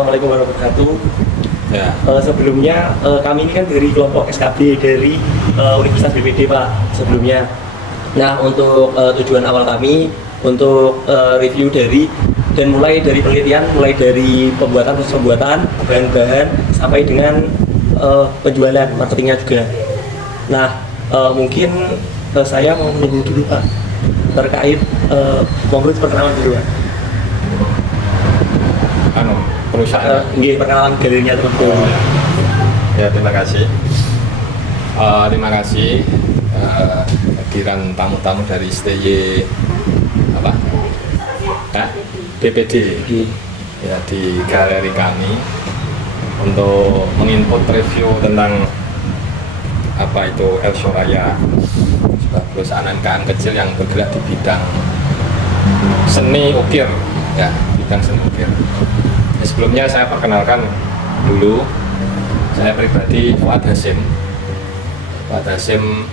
Assalamualaikum warahmatullahi wabarakatuh. Ya. Sebelumnya kami ini kan dari kelompok SKB dari Universitas BPD Pak sebelumnya. Nah untuk tujuan awal kami untuk review dari dan mulai dari penelitian, mulai dari pembuatan bahan-bahan sampai dengan penjualan marketingnya juga. Nah mungkin saya mau menunggu dulu Pak terkait monggo perkenalan dulu Pak. Perusahaan. Perkenalan galerinya terlebih dahulu. Ya, terima kasih. Terima kasih kehadiran tamu-tamu dari STY apa? BPD ya di galeri kami untuk menginput review tentang apa itu El Soraya, sebuah perusahaan UMKM kecil yang bergerak di bidang seni ukir, ya bidang seni ukir. Sebelumnya saya perkenalkan dulu, saya pribadi Fuad Hasyim. Fuad Hasyim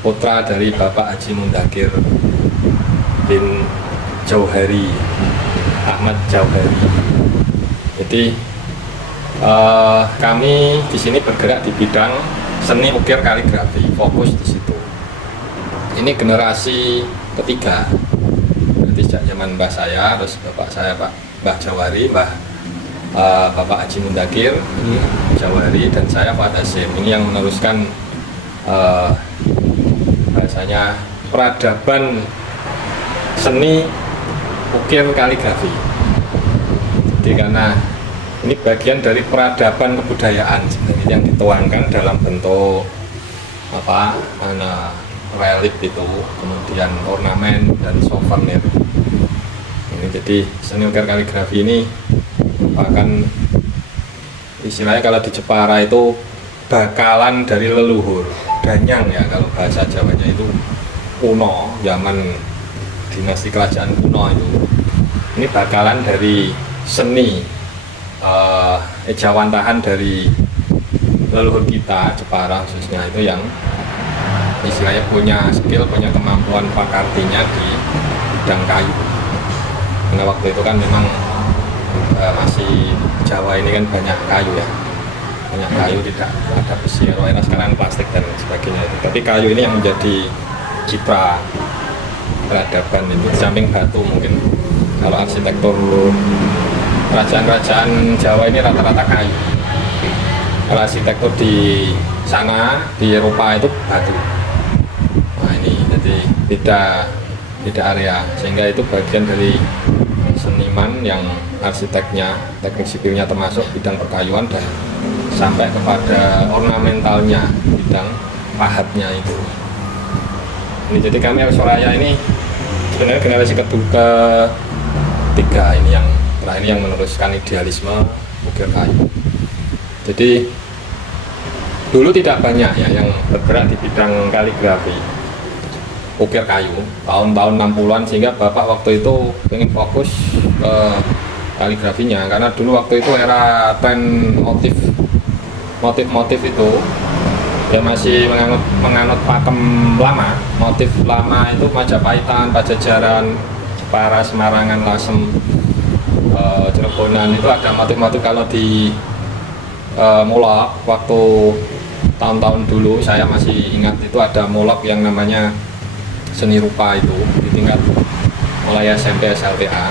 putra dari Bapak Haji Mundakir bin Jauhari, Ahmad Jauhari. Jadi kami di sini bergerak di bidang seni ukir kaligrafi, fokus di situ. Ini generasi ketiga, berarti sejak zaman mbah saya, terus bapak saya Mbah Jawari, Bapak Haji Mundakir Jawari, dan saya Fuad Hasyim. Ini yang meneruskan bahasanya peradaban seni ukir kaligrafi. Jadi karena ini bagian dari peradaban kebudayaan sebenarnya yang dituangkan dalam bentuk relief itu, kemudian ornamen dan souvenir. Jadi seni ukir kaligrafi ini merupakan istilahnya kalau di Jepara itu bakalan dari leluhur, danyang ya kalau bahasa Jawanya itu kuno, zaman dinasti kerajaan kuno itu. Ini bakalan dari seni ejawantahan dari leluhur kita Jepara khususnya itu yang istilahnya punya skill, punya kemampuan pakartinya di bidang kayu. Karena waktu itu kan memang masih Jawa ini kan banyak kayu ya, banyak kayu, tidak ada besi. Era sekarang plastik dan sebagainya itu. Tapi kayu ini yang menjadi citra peradaban itu, di samping batu mungkin. Kalau arsitektur kerajaan-kerajaan Jawa ini rata-rata kayu. Kalau arsitektur di sana di Eropa itu batu. Nah ini jadi beda area, sehingga itu bagian dari seniman yang arsiteknya, teknik sipilnya termasuk bidang perkayuan dan sampai kepada ornamentalnya, bidang pahatnya itu. Ini jadi kami El Soraya ini sebenarnya generasi ketiga ini yang terakhir yang meneruskan idealisme ukir kayu. Jadi dulu tidak banyak ya yang bergerak di bidang kaligrafi ukir kayu tahun-tahun 60-an, sehingga bapak waktu itu ingin fokus ke kaligrafinya karena dulu waktu itu era tren motif itu ya masih menganut pakem lama, motif lama itu Majapahitan, Pajajaran, Jepara, Semarangan, Lasem, Cirebonan itu ada motif-motif. Kalau di Mulak waktu tahun-tahun dulu saya masih ingat itu ada Mulak yang namanya seni rupa itu di tingkat mulai SMP SLTA,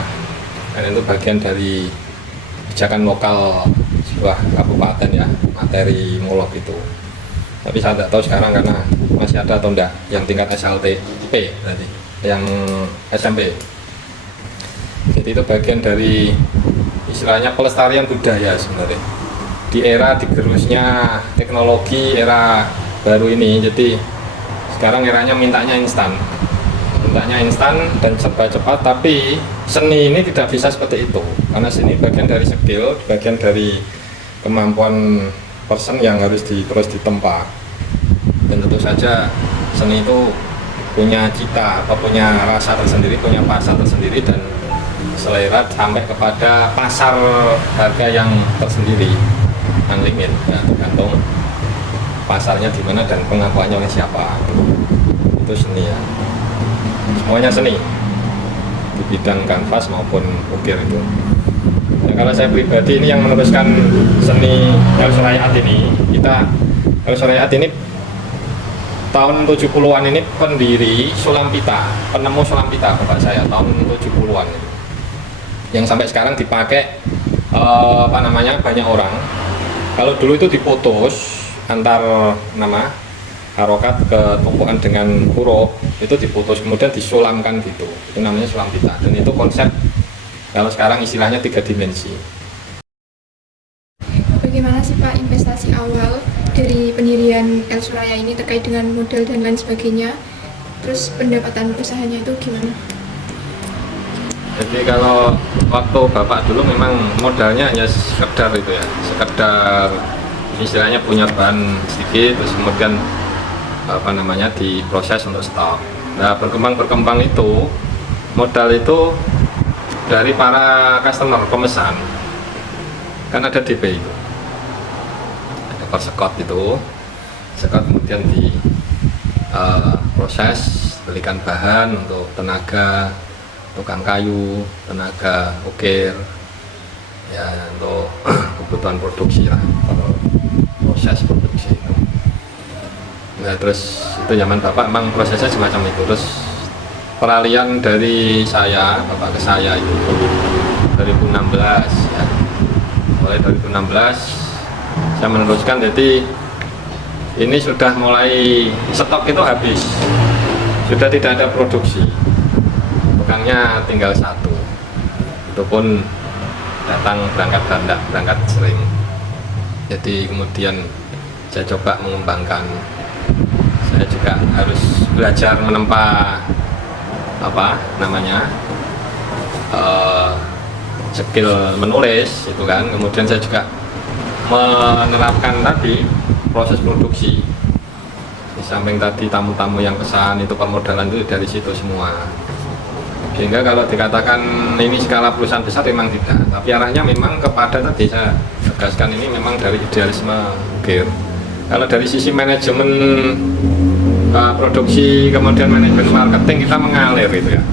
dan itu bagian dari kebijakan lokal sebuah kabupaten ya, materi Mulak itu. Tapi saya tidak tahu sekarang karena masih ada atau enggak yang tingkat SLTP berarti, yang SMP. Jadi itu bagian dari istilahnya pelestarian budaya sebenarnya di era digerusnya teknologi era baru ini. Jadi sekarang eranya mintanya instan dan serba cepat, tapi seni ini tidak bisa seperti itu karena seni bagian dari skill, bagian dari kemampuan person yang harus terus ditempa. Dan tentu saja seni itu punya cita atau punya rasa tersendiri, punya pasar tersendiri dan selera sampai kepada pasar harga yang tersendiri, unlimited ya, tergantung pasarnya di mana dan pengakuannya oleh siapa. Itu seni ya, semuanya seni di bidang kanvas maupun ukir itu. Nah, kalau saya pribadi ini yang meneruskan seni El Surayat ini, El Surayat ini tahun 70-an ini pendiri Sulampita, penemu Sulampita bapak saya tahun 70-an yang sampai sekarang dipakai banyak orang. Kalau dulu itu diputus antar nama harokat ke tumpuan dengan huruf, itu diputus kemudian disulamkan gitu, itu namanya Sulampita. Dan itu konsep kalau sekarang istilahnya 3 dimensi. Bagaimana sih Pak investasi awal dari pendirian El Suraya ini terkait dengan modal dan lain sebagainya? Terus pendapatan usahanya itu gimana? Jadi kalau waktu bapak dulu memang modalnya hanya sekedar itu ya, sekedar istilahnya punya bahan sedikit, terus kemudian diproses untuk stok. Nah berkembang itu modal itu dari para customer pemesan, kan ada DP itu, ada persekot itu, sekot kemudian di proses, belikan bahan untuk tenaga tukang kayu, tenaga ukir, ya untuk kebutuhan produksi lah, proses produksi itu. Nah terus itu zaman bapak memang prosesnya semacam itu. Terus peralihan dari saya, bapak ke saya itu 2016 ya. Mulai 2016 saya meneruskan, jadi ini sudah mulai stok itu habis, sudah tidak ada produksi, tukangnya tinggal satu, itu pun datang berangkat sering. Jadi kemudian saya coba mengembangkan, saya juga harus belajar menempa skill menulis itu kan. Kemudian saya juga menerapkan tadi proses produksi. Di samping tadi tamu-tamu yang pesan itu permodalan itu dari situ semua. Sehingga kalau dikatakan ini skala perusahaan besar memang tidak, tapi arahnya memang kepada tadi saya tegaskan ini memang dari idealisme ukir. Kalau dari sisi manajemen produksi kemudian manajemen marketing kita mengalir gitu ya.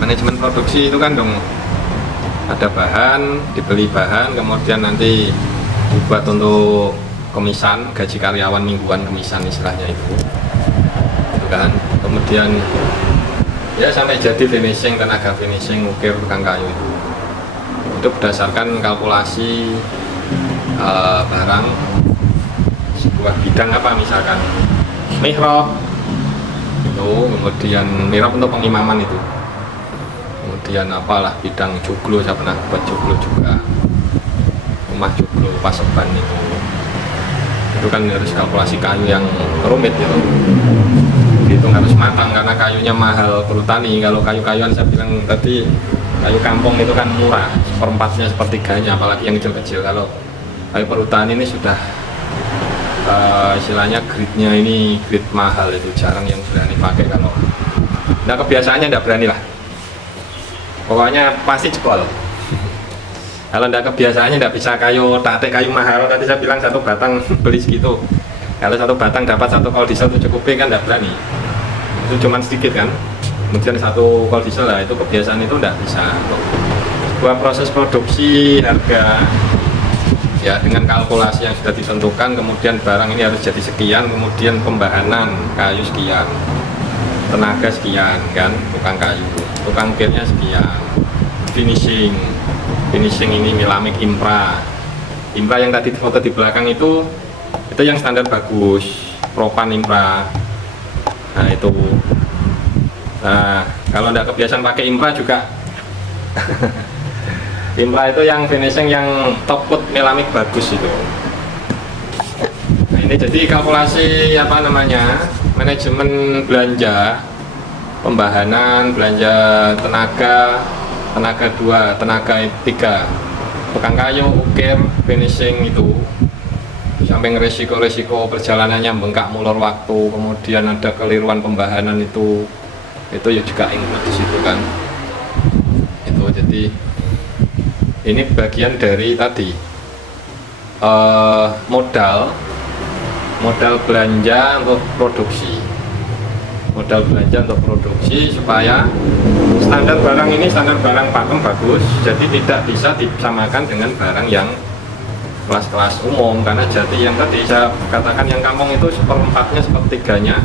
Manajemen produksi itu kan dong ada bahan, dibeli bahan, kemudian nanti dibuat untuk komisan, gaji karyawan mingguan, komisan istilahnya itu kan. Kemudian ya sampai jadi finishing, tenaga finishing, ukir, tukang kayu itu berdasarkan kalkulasi barang sebuah bidang misalkan mihrab itu, kemudian mihrab untuk pengimaman itu, kemudian bidang joglo, saya pernah buat joglo juga, rumah joglo paseban itu kan harus kalkulasi kayu yang rumit itu, dihitung harus matang karena kayunya mahal perhutani. Kalau kayu-kayuan saya bilang tadi, kayu kampung itu kan murah, seperempatnya sepertiganya, apalagi yang kecil-kecil. Kalau kayu perhutani ini sudah istilahnya grade-nya ini grade mahal, itu jarang yang berani pakai. Kalau kebiasaannya tidak berani lah, pokoknya pasti jebol. Kalau tidak kebiasaannya tidak bisa kayu mahal, tadi saya bilang satu batang beli segitu, kalau satu batang dapat satu kol diesel itu cukup kan tidak berani, itu cuma sedikit kan, kemudian satu kol diesel lah, itu kebiasaan itu tidak bisa. Sebuah proses produksi harga ya dengan kalkulasi yang sudah ditentukan, kemudian barang ini harus jadi sekian, kemudian pembahanan kayu sekian, tenaga sekian kan, tukang kayu, tukang ukirnya sekian, finishing ini milamik impra yang tadi foto di belakang itu yang standar bagus, propan impra. Nah itu, nah kalau tidak kebiasaan pakai impra juga impra itu yang finishing yang top coat melamik bagus itu. Nah ini jadi kalkulasi manajemen belanja, pembahanan, belanja tenaga 2, tenaga 3, tukang kayu, ukir, finishing itu, sampai resiko perjalanannya bengkak mulur waktu, kemudian ada keliruan pembahanan itu ya juga ingat di situ kan. Itu jadi ini bagian dari tadi modal belanja untuk produksi. modal belanja untuk produksi supaya standar barang ini standar barang pakem bagus, jadi tidak bisa disamakan dengan barang yang kelas-kelas umum, karena jati yang tadi saya katakan yang kampung itu seperempatnya sepertiganya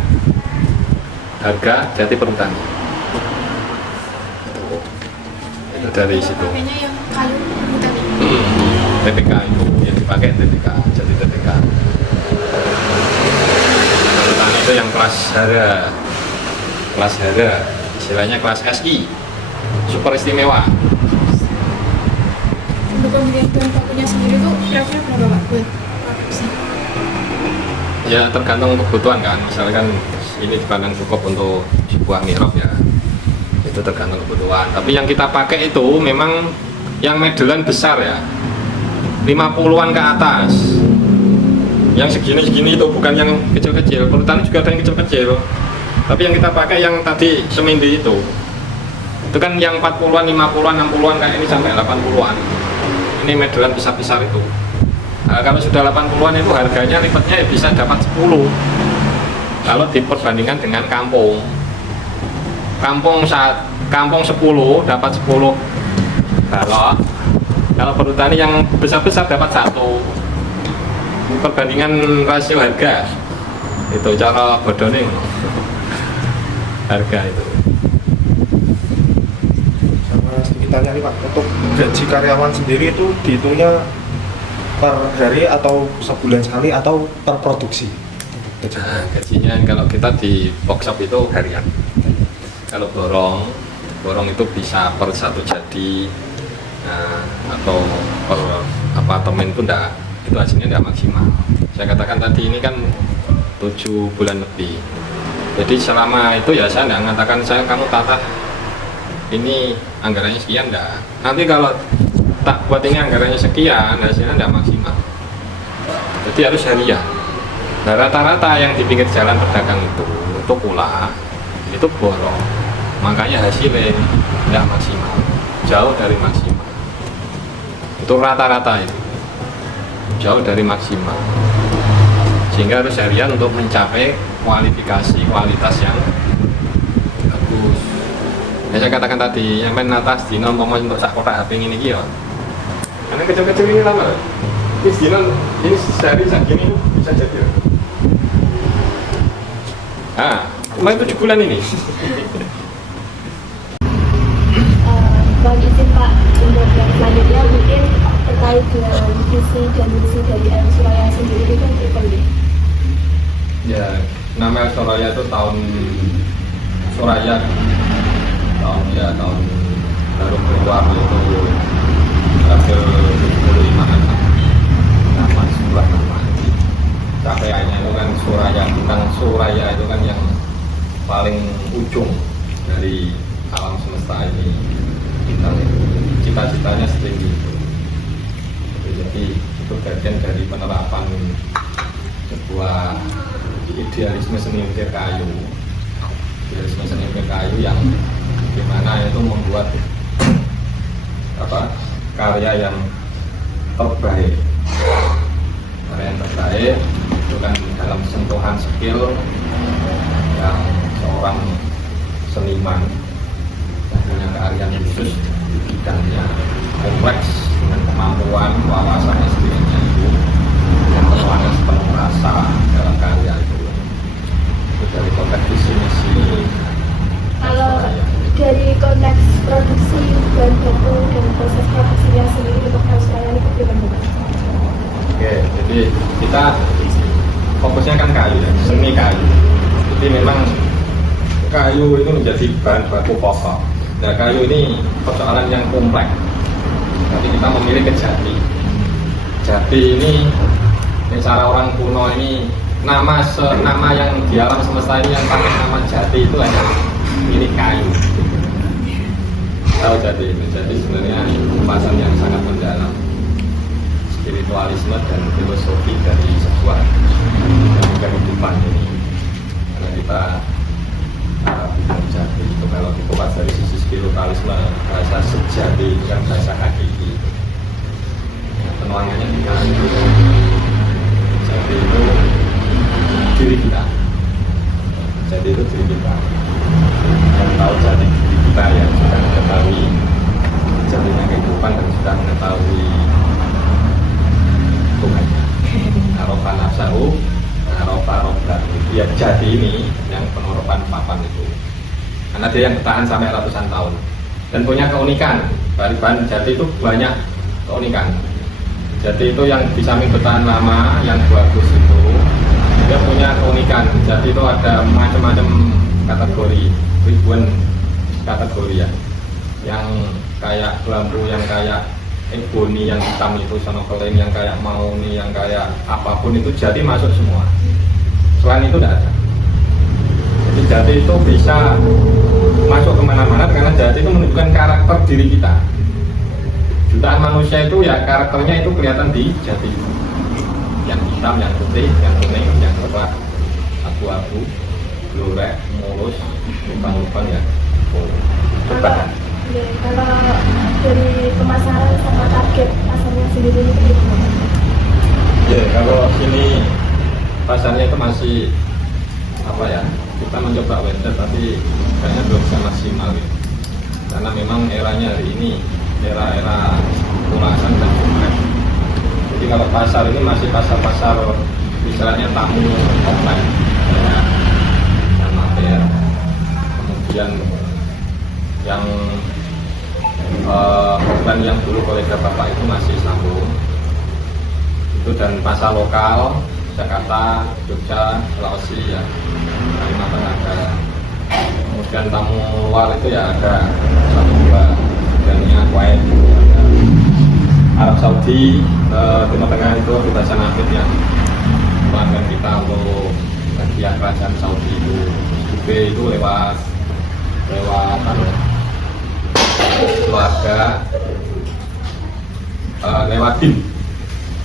harga jati perhutani. Itu dari situ. Pakainya yang kayu tadi. TPK itu yang dipakai TPK, jati TPK. Perhutani itu yang kelas hara, istilahnya kelas SI, super istimewa. Untuk pembelian bahan bakunya sendiri tuh kira-kira berapa Pak buat produksi? Ya tergantung kebutuhan kan, misalkan ini dipandang cukup untuk sebuah mirop ya, itu tergantung kebutuhan. Tapi yang kita pakai itu memang yang modelan besar ya, 50-an ke atas. Yang segini-segini itu bukan yang kecil-kecil, perhutani juga ada yang kecil-kecil. Tapi yang kita pakai yang tadi semindi itu kan yang 40-an, 50-an, 60-an kayak ini sampai 80-an. Ini modelan besar-besar itu. Nah, kalau sudah 80-an itu harganya lipatnya bisa dapat 10 kalau diperbandingkan dengan kampung 10 dapat 10 balok. Kalau perhutani yang besar-besar dapat 1. Perbandingan rasio harga itu cara bodohnya harga itu. Sama sedikit tanya nih Pak, untuk gaji karyawan sendiri itu dihitungnya per hari atau sebulan sekali atau per produksi? Nah, gajinya kalau kita di workshop itu harian. Kalau borong itu bisa per satu jadi, atau per apartemen itu enggak, itu hasilnya enggak maksimal. Saya katakan tadi ini kan 7 bulan lebih. Jadi selama itu ya saya enggak mengatakan kamu tata ini anggarannya sekian, enggak. Nanti kalau tak buat ini anggarannya sekian, hasilnya enggak maksimal. Jadi harus harian. Nah, rata-rata yang di pinggir jalan pedagang itu pula itu borong, makanya hasilnya enggak maksimal, jauh dari maksimal. Itu rata-rata itu jauh dari maksimal, sehingga harus harian untuk mencapai kualitas yang bagus. Ya, saya katakan tadi yang main atas dino umpama untuk sak kotak HP ini ya, karena kecil-kecil ini lama ini dino ini sehari segini bisa jadi. Main 7 bulan ini. Bang izin Pak, untuk yang selanjutnya mungkin terkait dengan visi dan misi dari El Suraya sendiri itu kan seperti Ya, nama El Suraya itu tahun Suraya tahun baru keluar itu hampir 75 anak nama sebuah nama capaiannya itu kan Suraya itu kan yang paling ujung dari alam semesta ini, cita-citanya setinggi itu. Jadi itu bagian dari penerapan sebuah idealisme seni ukir kayu yang dimana itu membuat karya yang terbaik itu kan dalam sentuhan skill yang seorang seniman yang punya keahlian khusus di bidangnya, kompleks dengan kemampuan wawasan SDM-nya itu dan penuh rasa dalam karya itu dari konteks visi misi. kalau dari konteks produksi bahan baku dan proses produksinya sendiri untuk El Suraya ini bagaimana? Oke, jadi kita fokusnya kan kayu ya, seni kayu. Jadi memang kayu itu menjadi bahan baku pokok. Nah, kayu ini persoalan yang kompleks. Tapi kita memilih ke jati. Jati ini cara orang kuno ini nama yang di alam semesta ini yang pakai nama jati itu hanya milik kayu. Tahu jati itu, jadi sebenarnya pembahasan yang sangat mendalam, spiritualisme dan filosofi dari sebuah kehidupan ini. Karena kita bilang jati itu kalau dikupas dari sisi spiritualisme, bahasa sejati itu kan bahasa hakiki. Penuangannya di mana? Jati itu diri kita. Jati itu diri kita. dia Jati ini yang penoropan papan itu, karena dia yang bertahan sampai ratusan tahun dan punya keunikan. Bariban Jati itu banyak keunikan. Jati itu yang di samping bertahan lama, yang bagus itu dia punya keunikan. Jati itu ada macam-macam kategori, ribuan kategori ya, yang kayak bambu, yang kayak eboni yang hitam itu, sama keleng yang kayak mauni, yang kayak apapun itu Jati masuk semua. Selain itu tidak ada. Jadi Jati itu bisa masuk kemana-mana karena Jati itu menunjukkan karakter diri kita. Jutaan manusia itu ya karakternya itu kelihatan di Jati. Yang hitam, yang putih, yang kuning, yang cerah, abu-abu, blurek, mulus, lubang-lubang ya. Coba. Kalau dari pemasaran sama target pasarnya sendiri itu gimana? Ya, kalau sini pasarnya itu masih apa ya, kita mencoba website tapi kayaknya belum bisa maksimal ya. Karena memang eranya hari ini era kurasan dan online. Jadi kalau pasar ini masih pasar-pasar misalnya tamu online ya, dan mater. Kemudian yang korban yang dulu kolega bapak itu masih sambung itu, dan pasar lokal Jakarta, Jogja, Sulawesi ya, Kalimantan ada. Kemudian tamu luar itu ya ada 1-2, dan yang Kuwait ada. Arab Saudi, Timur Tengah itu kebebasan aktif ya, pelanggan kita untuk bagian kerajaan Saudi itu. Dubai itu lewat keluarga, lewat BIN,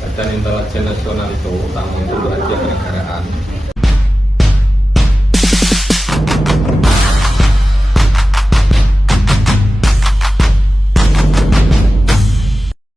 Badan Intelijen Nasional itu, tamu itu bagian kenegaraan.